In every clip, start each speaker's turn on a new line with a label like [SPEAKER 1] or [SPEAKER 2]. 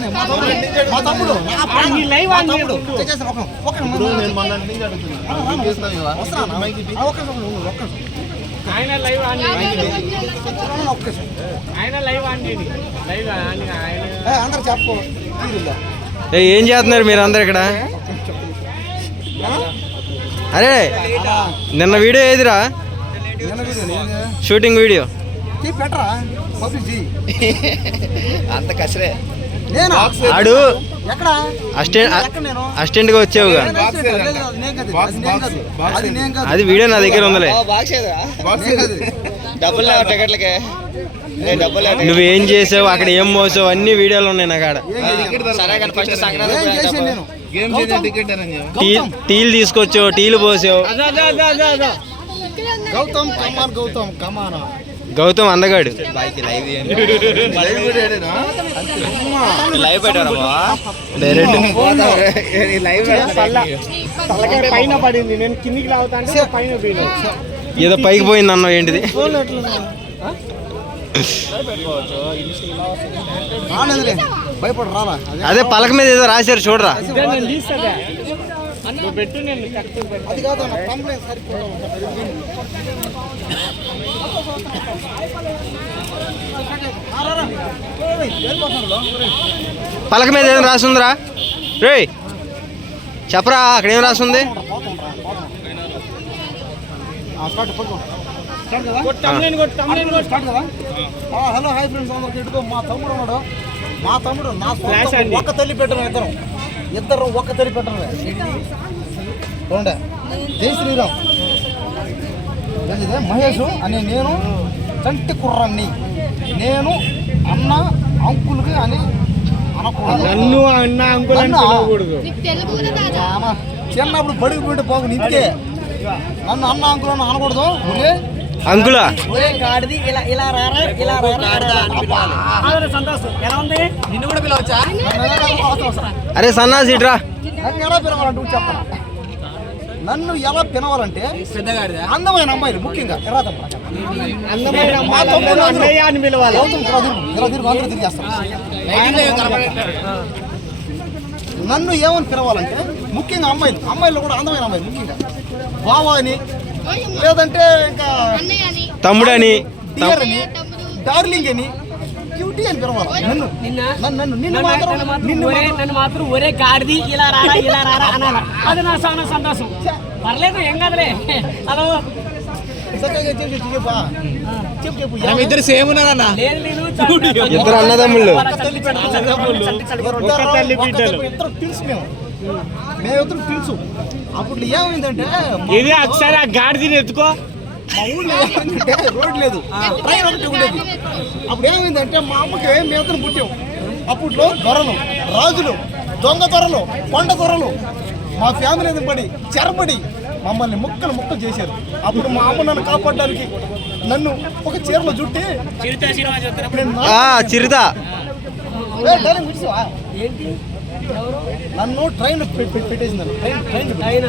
[SPEAKER 1] నిజంగానే మా తమ్ముడు. మా తమ్ముడు. నా ప్రాణం.
[SPEAKER 2] నీ లైవ్
[SPEAKER 1] మా
[SPEAKER 2] ఆన్
[SPEAKER 1] తమ్ముడు.
[SPEAKER 2] చేయకు.
[SPEAKER 1] చేసేసిన ఒక ఒక
[SPEAKER 3] ఇప్పుడు నేను మొన్నటి నుంచి అడుగుతున్నా. నువ్వు చేస్తావు ఇవా?
[SPEAKER 1] వస్తున్నా
[SPEAKER 3] మైక్ ఇటు.
[SPEAKER 1] ఒక్క నిమిషం ఉండు, ఒక్క నిమిషం.
[SPEAKER 2] ఆయన లైవ్ ఆన్ చేయండి.
[SPEAKER 1] అన్న, ఒక్క నిమిషం.
[SPEAKER 2] ఆయన లైవ్ ఆన్ చేయండి. లైవ్ ఆన్ ఆయన
[SPEAKER 1] ఏ, అందరు చెప్పు. తీరుందా?
[SPEAKER 4] ఏ, ఏం చేస్తున్నారు మీరు అందరు ఇక్కడ అరే నిన్న వీడియో ఏదిరా?
[SPEAKER 1] నిన్న వీడియో ఏది?
[SPEAKER 4] Shooting video.
[SPEAKER 1] తీ పెట్టరా? పబ్లిక్ చేయి
[SPEAKER 3] అంత కసరే.
[SPEAKER 1] నేనా?
[SPEAKER 4] ఆడు
[SPEAKER 1] ఎక్కడ?
[SPEAKER 4] అసిస్టెంట్ వచ్చావుగా.
[SPEAKER 1] లేదు, లేదు, అది నేను కాదు, అది నేను కాదు, అది నేను కాదు.
[SPEAKER 4] అది వీడియో నా దగ్గర ఉందిలే.
[SPEAKER 3] డబ్బులు టికెట్లకి.
[SPEAKER 4] నువ్వేం చేసావు అక్కడ ఏం మోసావు అన్ని వీడియోలు ఉన్నాయి నా కాడ
[SPEAKER 1] ఏం ఏం
[SPEAKER 4] టీలు తీసుకొచ్చావు టీలు పోసావు.
[SPEAKER 1] Gautam come on Gautam come on
[SPEAKER 4] Gautam అందగాడు.
[SPEAKER 3] లైవ్
[SPEAKER 4] డైరెక్ట్
[SPEAKER 2] పైన పడింది. నేను కిందికి పైన
[SPEAKER 4] ఏదో పైకి పోయింది అన్నావు ఏంటిది?
[SPEAKER 1] అదే
[SPEAKER 4] పలక మీద ఏదో రాశారు చూడరా
[SPEAKER 2] ఇదే నేను తీస్తుందా నువ్వు పెట్టు నేను కరెక్ట్ పెట్టు
[SPEAKER 1] అది కాదు అన్న కంప్లైంట్ సరిపోతా
[SPEAKER 4] పలక మీద ఏదో రాసుందిరా? రే చెప్పరా అక్కడ ఏం రాసుంది?
[SPEAKER 1] హలో హాయ్ ఫ్రెండ్స్ అందరికి. ఇటుకో మా తమ్ముడు ఉన్నాడు. మా తమ్ముడు నా. ఒక్క తల్లి పెట్టడం ఇద్దరం. ఇద్దరు ఒక్క తల్లి పెట్టడమే చూడండి. జై శ్రీరామ్. ఏంటిది? మహేష్ అనే నేను చంటి కుర్రాన్ని. నేను అన్న అంకుల్కి అని అనకూడదు.
[SPEAKER 2] నన్ను అన్న అంకుల్
[SPEAKER 1] చిన్నప్పుడు బడికి పోయి పోగు ఇంటికే నన్ను అన్న అంకుల్ అని అనకూడదు.
[SPEAKER 4] అంకులా?
[SPEAKER 1] ఇలా ఇలా రారా ఇలా రారా
[SPEAKER 2] సంతోషం. ఎలా ఉంది?
[SPEAKER 1] నిన్ను కూడా పిలవచ్చా?
[SPEAKER 4] అరే సన్నాసి ఇట్రా.
[SPEAKER 1] నన్ను ఎలా పిలవాలంటే చెప్పరా? నన్ను ఎలా పిలవాలంటే అందమైన అమ్మాయిలు ముఖ్యంగా?
[SPEAKER 2] అందమైన.
[SPEAKER 1] నన్ను ఏమని పిలవాలంటే ముఖ్యంగా అమ్మాయిలు అమ్మాయిలు కూడా అందమైన అమ్మాయిలు ముఖ్యంగా బావా అని లేదంటే ఇంకా
[SPEAKER 4] తమ్ముడని.
[SPEAKER 1] డియర్ అని
[SPEAKER 5] తమ్ముడు.
[SPEAKER 1] డార్లింగ్ అని క్యూటీ అని పిలవాలి. నన్ను నన్ను నన్ను నిన్ను మాత్రం నిన్ను
[SPEAKER 6] ఒరే
[SPEAKER 1] మాత్రం
[SPEAKER 6] నన్ను మాత్రం ఒరే గాడిది ఇలా రారా ఇలా రారా అనాల అది నా చాలా సంతోషం. పర్లేదు ఏం కదలే. హలో?
[SPEAKER 3] ఇద్దరు సేమ్ ఉన్నారన్న
[SPEAKER 4] ఇద్దరు అన్నదమ్ముళ్ళు
[SPEAKER 1] మేము. మేమిద్దరు అప్పుడు ఏమైందంటే
[SPEAKER 2] ఇది ఒకసారి ఆ గాడిదని ఎత్తుకో.
[SPEAKER 1] మా ఊళ్ళో ఏమైందంటే రోడ్ లేదు. ట్రైన్ ఒకటి ఉండేది. అప్పుడు ఏమైందంటే మా అమ్మకి మేమిద్దరం పుట్టాం. అప్పట్లో దొరలు రాజులు దొంగ దొరలు కొండ దొరలు. మా ఫ్యామిలీ పడి చెరపడి మమ్మల్ని ముక్కలు ముక్కలు చేశారు. అప్పుడు మా అమ్మ నన్ను కాపాడడానికి నన్ను ఒక చీరలో చుట్టి
[SPEAKER 4] చిరుత?
[SPEAKER 1] నన్ను ట్రైన్ పెట్టేసింది ట్రైన్ ట్రైన్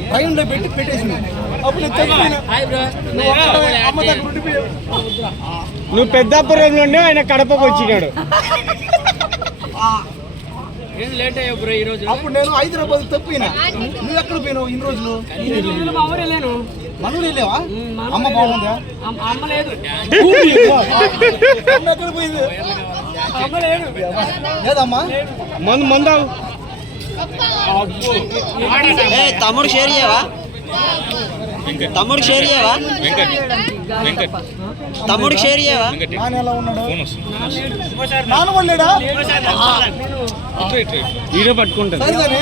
[SPEAKER 6] అయినా
[SPEAKER 1] ట్రైన్లో పెట్టి పెట్టేసింది. అప్పుడు. నువ్వు
[SPEAKER 2] పెద్దాపురం నుండి ఆయన కడపకు వచ్చినాడు.
[SPEAKER 1] అప్పుడు నేను హైదరాబాద్ తప్పినా. నువ్వు ఎక్కడ పోయినావు ఇన్ని రోజులు? మనూరు వెళ్ళావా అమ్మ బాగుందా?
[SPEAKER 6] అమ్మ- లేదు.
[SPEAKER 1] ఎక్కడ పోయింది?
[SPEAKER 6] అమ్మ లేదు.
[SPEAKER 1] లేదమ్మా.
[SPEAKER 2] మందు మందావు
[SPEAKER 4] తమ్ముడు షేర్ చేయవా? తమ్ముడు షేర్ చేయవా? తమ్ముడు షేర్ చేయవా?
[SPEAKER 2] వీడియో పట్టుకుంటాను.
[SPEAKER 1] సరిగానే